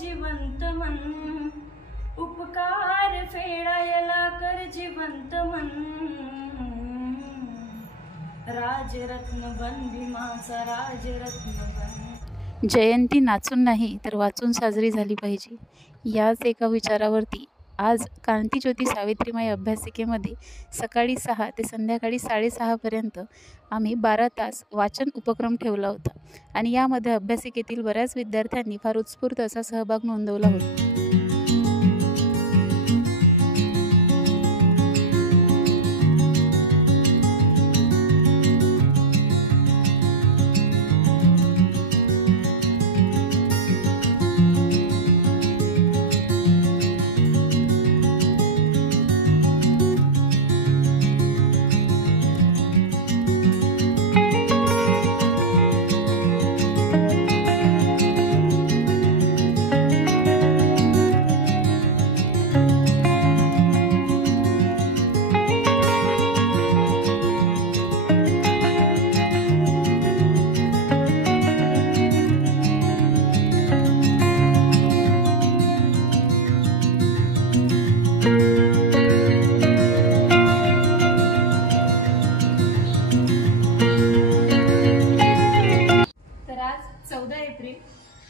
जिवंत मन, उपकार फेडायला कर जिवंत मन, राजरत्न बन भीमाचा राजरत्न बन। जयंती नाचून नाही तर वाचून साजरी झाली पाहिजे, याच एका विचारावरती आज क्रांतिज्योती सावित्रीमाई अभ्यासिकेमध्ये सकाळी 6 ते संध्याकाळी 6:30 पर्यंत आम्ही 12 तास वाचन उपक्रम ठेवला होता आणि यामध्ये अभ्यासिकेतील बऱ्याच विद्यार्थ्यांनी फार उत्स्फूर्त असा सहभाग नोंदवला होता।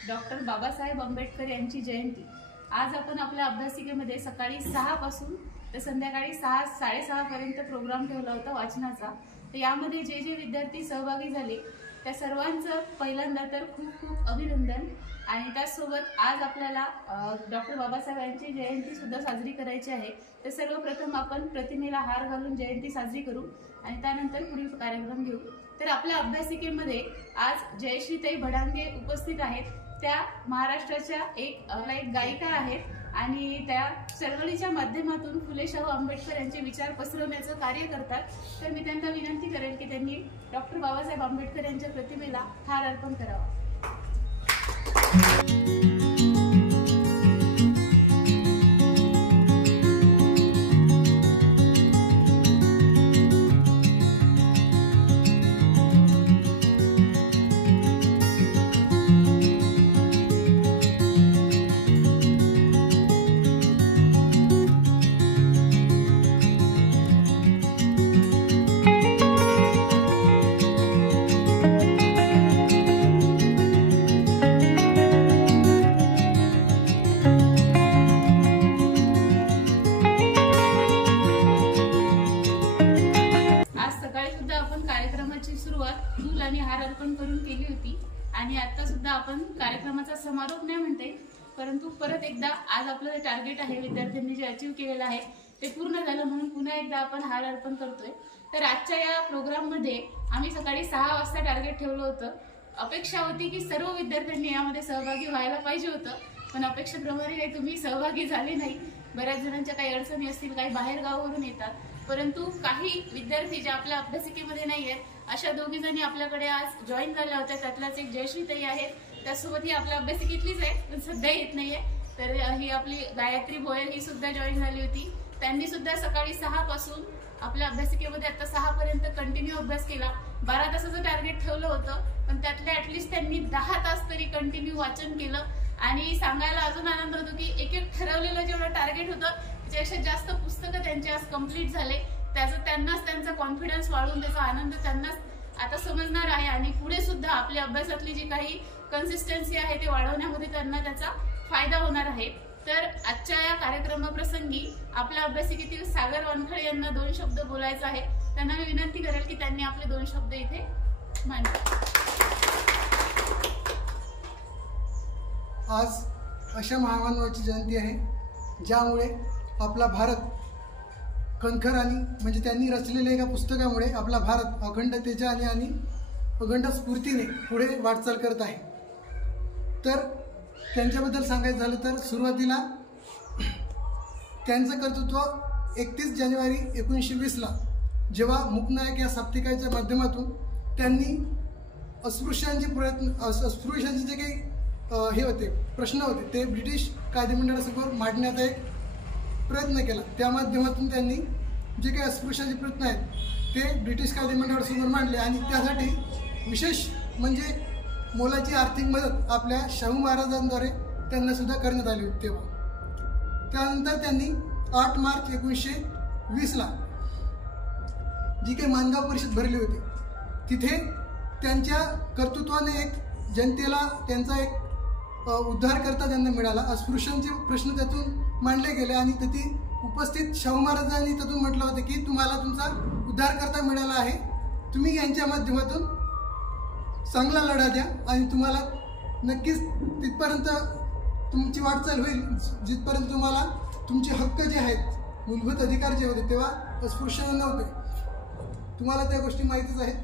डॉक्टर बाबासाहेब आंबेडकर यांची जयंती। आज आपण आपल्या अभ्यासिकेमध्ये सकाळी 6 पासून ते संध्याकाळी 6:30 पर्यंत प्रोग्राम ठेवला होता वाचनाचा। तर यामध्ये जे जे विद्यार्थी सहभागी झाले त्या सर्वांचं पहिल्यांदा तर खूप खूप अभिनंदन। आणि त्यासोबत आज आपल्याला डॉक्टर बाबासाहेब यांची जयंती सुद्धा साजरी करायची आहे। तर सर्वप्रथम आपण प्रतिमेला हार घालून जयंती साजरी करू आणि त्यानंतर पुढील कार्यक्रम घेऊ। तर आपल्या अभ्यासिकेमध्ये आज जयश्रीताई भडांगे उपस्थित आहेत। त्या महाराष्ट्राच्या एक गायिका आहेत आणि त्या चळवळीच्या माध्यमातून फुले शाहू आंबेडकर यांचे विचार पसरवण्याचं कार्य करतात। तर मी त्यांना विनंती करेल की त्यांनी डॉक्टर बाबासाहेब आंबेडकर यांच्या प्रतिमेला हार अर्पण करावा। फूल आणि हार अर्पण करून केली होती आणि आता सुद्धा आपण कार्यक्रमाचा समारोप नाही म्हणते, परंतु परत एकदा आज आपलं टार्गेट आहे विद्यार्थ्यांनी जे अचीव केलेलं आहे ते पूर्ण झालं म्हणून पुन्हा एकदा आपण हार अर्पण करतोय। तर आजच्या या प्रोग्राम मध्ये आम्ही सकाळी 6 वाजता टार्गेट ठेवलं होतं। अपेक्षा होती की सर्व विद्यार्थ्यांनी यामध्ये सहभागी व्हायला पाहिजे होतं, पण अपेक्षेप्रमाणे काही तुम्ही सहभागी झाले नाही। बऱ्याच जणांच्या काही अडचणी असतील, काही बाहेर गावावरून येतात, परंतु काही विद्यार्थी जे आपल्या अभ्यासिकेमध्ये नाही आहेत अशा दोघी जणी आपल्याकडे आज जॉईन झाल्या होत्या। त्यातल्याच एक जयश्रीताई आहेत, त्यासोबत ही आपल्या अभ्यासिकेतलीच आहे पण सध्या येत नाहीये। तर ही आपली गायत्री भोयर ही सुद्धा जॉईन झाली होती। त्यांनी सुद्धा सकाळी 6 पासून आपल्या अभ्यासिकेमध्ये आता 6 पर्यंत कंटिन्यू अभ्यास केला। 12 तासाचं टार्गेट ठेवलं होतं पण त्यातले ॲटलिस्ट त्यांनी 10 तास तरी कंटिन्यू वाचन केलं। आणि सांगायला अजून आनंद होतो की एक ठरवलेलं जेवढं टार्गेट होतं त्याच्यापेक्षा जास्त पुस्तकं त्यांचे आज कंप्लीट झाले। त्याचं त्यांनाच त्यांचा कॉन्फिडन्स वाढून त्याचा आनंद त्यांनाच आता समजणार आहे आणि पुढे सुद्धा आपल्या अभ्यासातली जी काही कन्सिस्टन्सी आहे ते वाढवण्यामध्ये त्यांना त्याचा फायदा होणार आहे। तर आजच्या या कार्यक्रमाप्रसंगी आपल्या अभ्यासिकेतील सागर वानखळे यांना 2 शब्द बोलायचे आहे। त्यांना मी विनंती करेल की त्यांनी आपले 2 शब्द इथे मांडावे। आज अशा महामानवाची जयंती आहे ज्यामुळे आपला भारत कणखर आणि म्हणजे त्यांनी रचलेल्या एका पुस्तकामुळे आपला भारत अखंडतेच्या आणि अखंड स्फूर्तीने पुढे वाटचाल करत आहे। तर त्यांच्याबद्दल सांगायचं झालं तर सुरुवातीला त्यांचं कर्तृत्व 31 जानेवारी 1920ला जेव्हा मूकनायक या साप्ताहिकाच्या माध्यमातून त्यांनी अस्पृश्यांचे जे काही हे होते प्रश्न होते ते ब्रिटिश कायदेमंडळासमोर मांडण्याचा एक प्रयत्न केला। त्या माध्यमातून त्यांनी जे काही अस्पृश्यांचे प्रश्न आहेत ते ब्रिटिश कायदेमंडळासमोर मांडले आणि त्यासाठी विशेष म्हणजे मोलाची आर्थिक मदत आपल्या शाहू महाराजांद्वारे त्यांना सुद्धा करण्यात आली होती तेव्हा. त्यानंतर त्यांनी 8 मार्च 1920ला जी काही माणगाव परिषद भरली होती तिथे त्यांच्या कर्तृत्वाने एक जनतेला त्यांचा एक उद्धारकर्ता त्यांना मिळाला. अस्पृश्यांचे प्रश्न त्यातून मांडले गेले आणि तिथे उपस्थित शाहू महाराजांनी त्यातून म्हटलं होतं की तुम्हाला तुमचा उद्धारकर्ता मिळाला आहे, तुम्ही यांच्या माध्यमातून चांगला लढा द्या आणि तुम्हाला नक्कीच तिथपर्यंत तुमची वाटचाल होईल जिथपर्यंत तुम्हाला तुमचे हक्क जे आहेत, मूलभूत अधिकार जे होते तेव्हा अस्पृश्यांना नव्हते, तुम्हाला त्या गोष्टी माहीतच आहेत.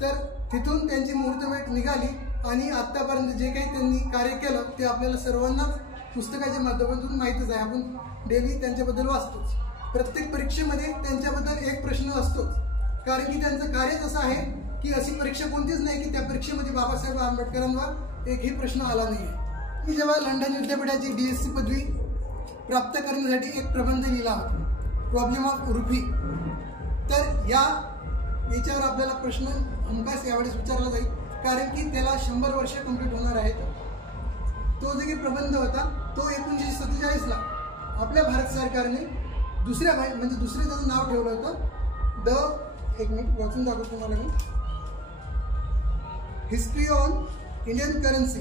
तर तिथून त्यांची मुहूर्तमेढ निघाली आणि आत्तापर्यंत जे काही त्यांनी कार्य केलं ते आपल्याला सर्वांनाच पुस्तकाच्या माध्यमातून माहीतच आहे. आपण डेली त्यांच्याबद्दल वाचतोच. प्रत्येक परीक्षेमध्ये त्यांच्याबद्दल एक प्रश्न असतोच, कारण की त्यांचं कार्यच असं आहे की अशी परीक्षा कोणतीच नाही की त्या परीक्षेमध्ये बाबासाहेब आंबेडकरांवर एकही प्रश्न आला नाही आहे. मी जेव्हा लंडन विद्यापीठाची DSc पदवी प्राप्त करण्यासाठी एक प्रबंध लिहिला होता, प्रॉब्लेम ऑफ रुपी. तर याच्यावर आपल्याला प्रश्न हमखास यावेळेस विचारला जाईल, कारण की त्याला 100 वर्ष कंप्लीट होणार आहेत. तो जो काही प्रबंध होता तो 1947ला आपल्या भारत सरकारने दुसरे त्याचं नाव ठेवलं होतं एक मिनिट वाचून दाखवतो तुम्हाला मी. History on Indian currency.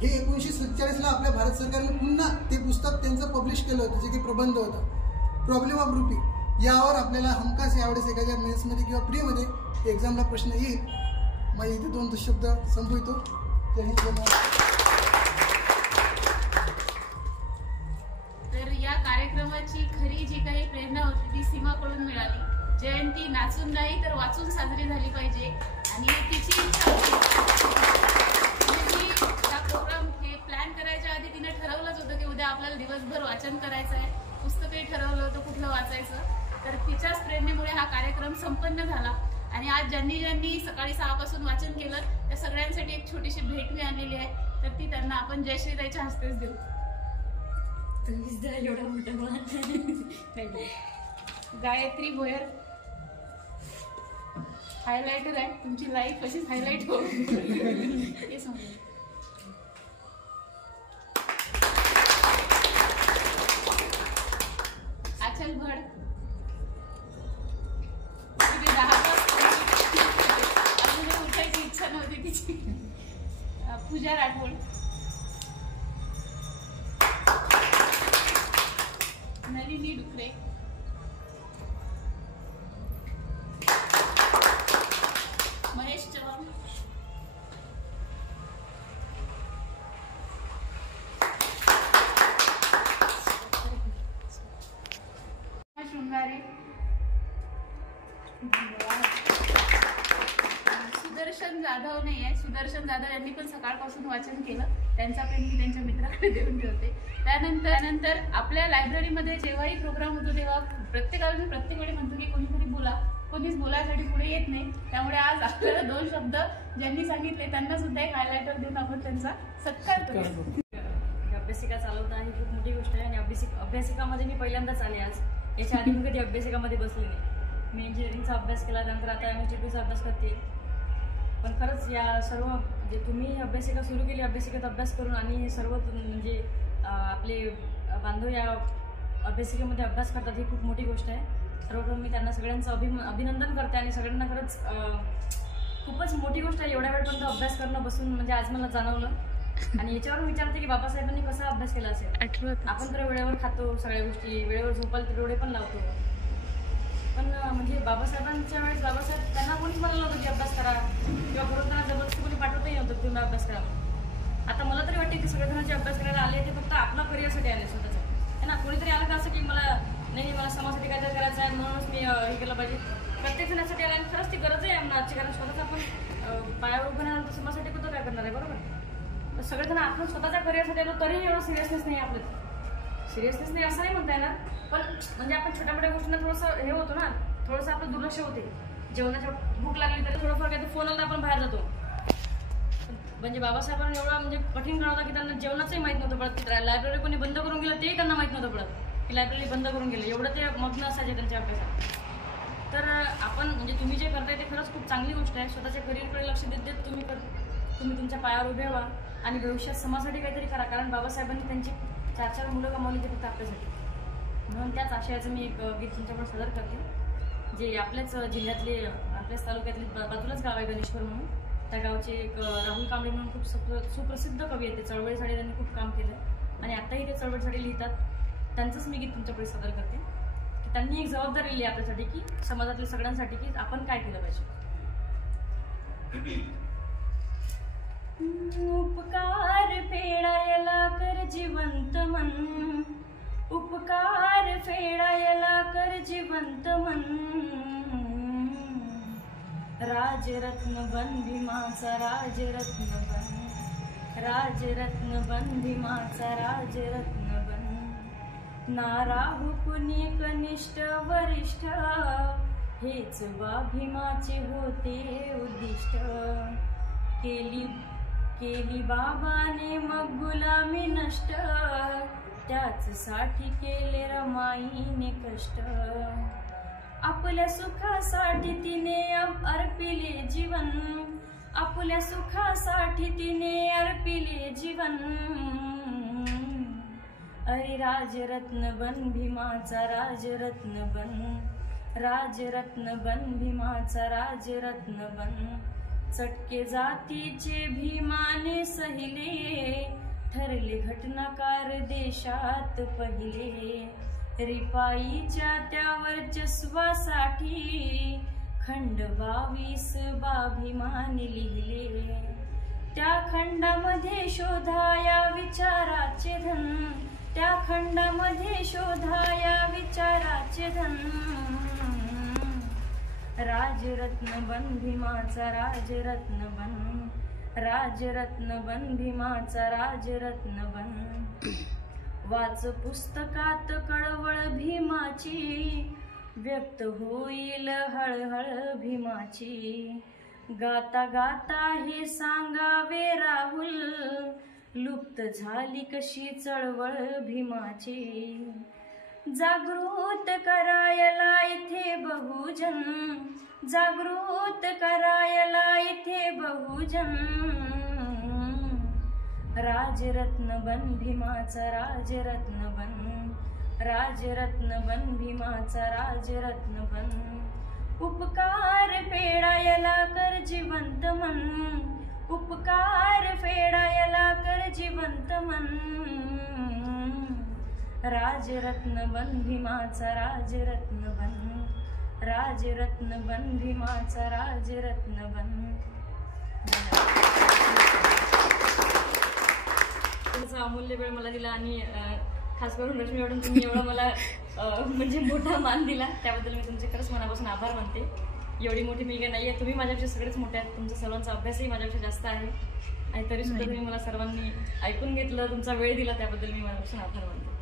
हे 1947ला आपल्या भारत सरकारने पुन्हा ते पुस्तक त्यांचं पब्लिश केलं होतं, जे काही प्रबंध होता प्रॉब्लेम ऑफ रुपी. यावर आपल्याला हमखास यावेळेस एखाद्या मेन्समध्ये किंवा प्रीमध्ये एक्झामला प्रश्न येईल. मग इथे 2 शब्द संपवितो. जय हिंद. तर या कार्यक्रमाची खरी जी काही प्रेरणा होती ती सीमाकडून मिळाली. जयंती नाचून नाही तर वाचून साजरी झाली पाहिजे आणि तिची इच्छा होती. हा प्रोग्राम हे प्लॅन करायच्या आधी तिने ठरवलंच होतं की उद्या आपल्याला दिवसभर वाचन करायचं आहे, पुस्तकही ठरवलं होतं कुठलं वाचायचं. तर तिच्याच प्रेरणेमुळे हा कार्यक्रम संपन्न झाला आणि आज ज्यांनी सकाळी 6 पासून वाचन केलं त्या सगळ्यांसाठी एक छोटीशी भेट मी आणलेली आहे. तर ती त्यांना आपण जयश्रीताईच्या हस्तेच देऊ. गायत्री भोयर हायलाइटर आहे, तुमची लाईफ कशीच हायलाइट हो ते सांगू. आचल भड अजून उठायची इच्छा नव्हती तिची. पूजा राठोड, नलिनी डुकरे, महेश चव्हाण, शृंगारे, सुदर्शन जाधव नाही आहे. सुदर्शन जाधव यांनी पण सकाळपासून वाचन केलं. त्यांचा पेन मी त्यांच्या मित्राकडे देऊन ठेवते. त्यानंतर आपल्या लायब्ररीमध्ये जेव्हाही प्रोग्राम होतो तेव्हा प्रत्येक वेळी म्हणतो की कोणीतरी बोला, कोणीच बोलायसाठी पुढे येत नाही. त्यामुळे आज आपल्याला 2 शब्द ज्यांनी सांगितले त्यांना सुद्धा एक हायलायटर देऊन आपण त्यांचा सत्कार करू. अभ्यासिका चालवता ही खूप मोठी गोष्ट आहे आणि अभ्यासिकामध्ये मी पहिल्यांदाच आले आज. याच्या आधी मी कधी अभ्यासिकामध्ये बसले नाही. मी इंजिनिअरिंगचा अभ्यास केला, त्यानंतर आता MSTPचा अभ्यास करते. पण खरंच या सर्व जे तुम्ही अभ्यासिका सुरू केली, अभ्यासिकेत अभ्यास करून आणि हे सर्व म्हणजे आपले बांधव या अभ्यासिकेमध्ये अभ्यास करतात ही खूप मोठी गोष्ट आहे. सर्वप्रथम मी त्यांना सगळ्यांचं अभिनंदन करते आणि सगळ्यांना खरंच खूपच मोठी गोष्ट आहे एवढ्या वेळपर्यंत अभ्यास करणं बसून, म्हणजे आज मला जाणवलं. आणि याच्यावरून विचारते की बाबासाहेबांनी कसा अभ्यास केला असेल. आपण तर वेळेवर खातो, सगळ्या गोष्टी वेळेवर झोपायला तर डोळे पण लावतो, पण म्हणजे बाबासाहेबांच्या वेळेस बाबासाहेब त्यांना कोणीच म्हणलं नव्हतं की अभ्यास करा किंवा करून त्यांना जबरदस्ती कोणी पाठवतही नव्हतं तुम्ही अभ्यास करा. आता मला तरी वाटते की सगळेजण जे अभ्यास करायला आले ते फक्त आपला करिअरसाठी आले स्वतःचं, है ना. कोणीतरी आलं का असं की मला समाजासाठी काहीतरी करायचं आहे म्हणूनच मी हे केलं पाहिजे. प्रत्येक जणांसाठी आला आणि खरंच ती गरज आहे आजची, कारण स्वतःच आपण पायावर उभं राहिलं तर समाजासाठी कुठं काय करणार आहे, बरोबर. सगळेजण आपण स्वतःच्या करिअरसाठी आलो तरीही एवढं सिरियसनेस नाही आपलं. सिरियसनेस नाही असं नाही म्हणता येणार, पण म्हणजे आपण छोट्या मोठ्या गोष्टींना थोडंसं हे होतो ना, थोडंसं आपलं दुर्लक्ष होते. जेवणाच्या भूक लागली तरी थोडंफार काही फोन आला आपण बाहेर जातो. म्हणजे बाबासाहेबांना एवढा म्हणजे कठीण काळ होता की त्यांना जेवणाचंही माहीत नव्हतं पडत. लायब्ररी कोणी बंद करून गेलं तेही त्यांना माहीत नव्हतं पडत की लायब्ररी बंद करून गेलं, एवढं ते मग्न असायचे त्यांच्या अभ्यासात. तर आपण म्हणजे तुम्ही जे करताय ते खरंच खूप चांगली गोष्ट आहे. स्वतःच्या करिअरकडे लक्ष देत तुम्ही तुमच्या पायावर उभे व्हा आणि भविष्यात समाजासाठी काहीतरी करा, कारण बाबासाहेबांनी त्यांची 4 मुलं गमावली ते फक्त आपल्यासाठी. म्हणून त्याच आशयाचं मी एक गीत तुमच्याकडे सादर करते, जे आपल्याच जिल्ह्यातले, आपल्याच तालुक्यातले बाजूलाच गाव आहे गणेश्वर म्हणून. त्या गावचे एक राहुल कांबळे म्हणून खूप सुप्रसिद्ध कवी आहेत. ते चळवळीसाठी त्यांनी खूप काम केलं आणि आत्ताही ते चळवळीसाठी लिहितात. त्यांचंच मी गीत तुमच्याकडे सादर करते, की त्यांनी एक जबाबदारी लिहिली आपल्यासाठी, की समाजातल्या सगळ्यांसाठी, की आपण काय केलं पाहिजे. उपकार फेडायला कर जिवंत मन, उपकार फेडायला कर जिवंत मन, राजरत्न बन भीमाचा राजरत्न बन, राजरत्न बन भीमाचा राजरत्न बन, ना राहू कुणी कनिष्ठ वरिष्ठ, हेच वा भीमाचे होते उद्दिष्ट, केली बाबाने मग गुलामी नष्ट, त्याच साठी केले रमाईने कष्ट, आपल्या सुखासाठी तिने अर्पिले जीवन, आपल्या सुखासाठी तिने अर्पिले जीवन, अरे राजरत्न बन भीमाचा राजरत्न बन, राजरत्न बन भीमाचा राजरत्न बन, चटके जातीचे भीमाने सहिले, ठरले घटनाकार देशात पहिले, रिपाईच्या त्या वर्चस्वासाठी खंड 22 भीमाने लिहिले, त्या खंडामध्ये शोधाया विचाराचे धन, त्या खंडामध्ये शोधाया विचाराचे धन, राजरत्न बन भीमाचा राजरत्न बन, राजरत्न बन भीमाचा राजरत्न बन, वाच पुस्तकात कळवळ भीमाची, व्यक्त होईल हळहळ भीमाची, गाता गाता हे सांगावे राहुल, लुप्त झाली कशी चळवळ भीमाची, जागृत करायला इथे बहुजन, जागृत करायला इथे बहुजन, राजरत्न बन भीमाचा राजरत्न बन, राजरत्न बन भीमाचा राजरत्न बन, उपकार फेडायला कर जिवंत मन, उपकार फेडायला कर जिवंत मन, राजरत्न बन भीमाचा राजरत्न बन, राजरत्न बन भीमाचा राजरत्न बन. तुमचा अमूल्य वेळ मला दिला आणि खास करून रश्मी मॅडम तुम्ही एवढा मला म्हणजे मोठा मान दिला, त्याबद्दल मी तुमचे खरंच मनापासून आभार मानते. एवढी मोठी मुलगी नाही आहे, तुम्ही माझ्यापेक्षा सगळेच मोठे आहेत, तुमचा सर्वांचा अभ्यासही माझ्यापेक्षा जास्त आहे आणि तरी सुद्धा तुम्ही मला सर्वांनी ऐकून घेतलं, तुमचा वेळ दिला, त्याबद्दल मी मनापासून आभार मानते.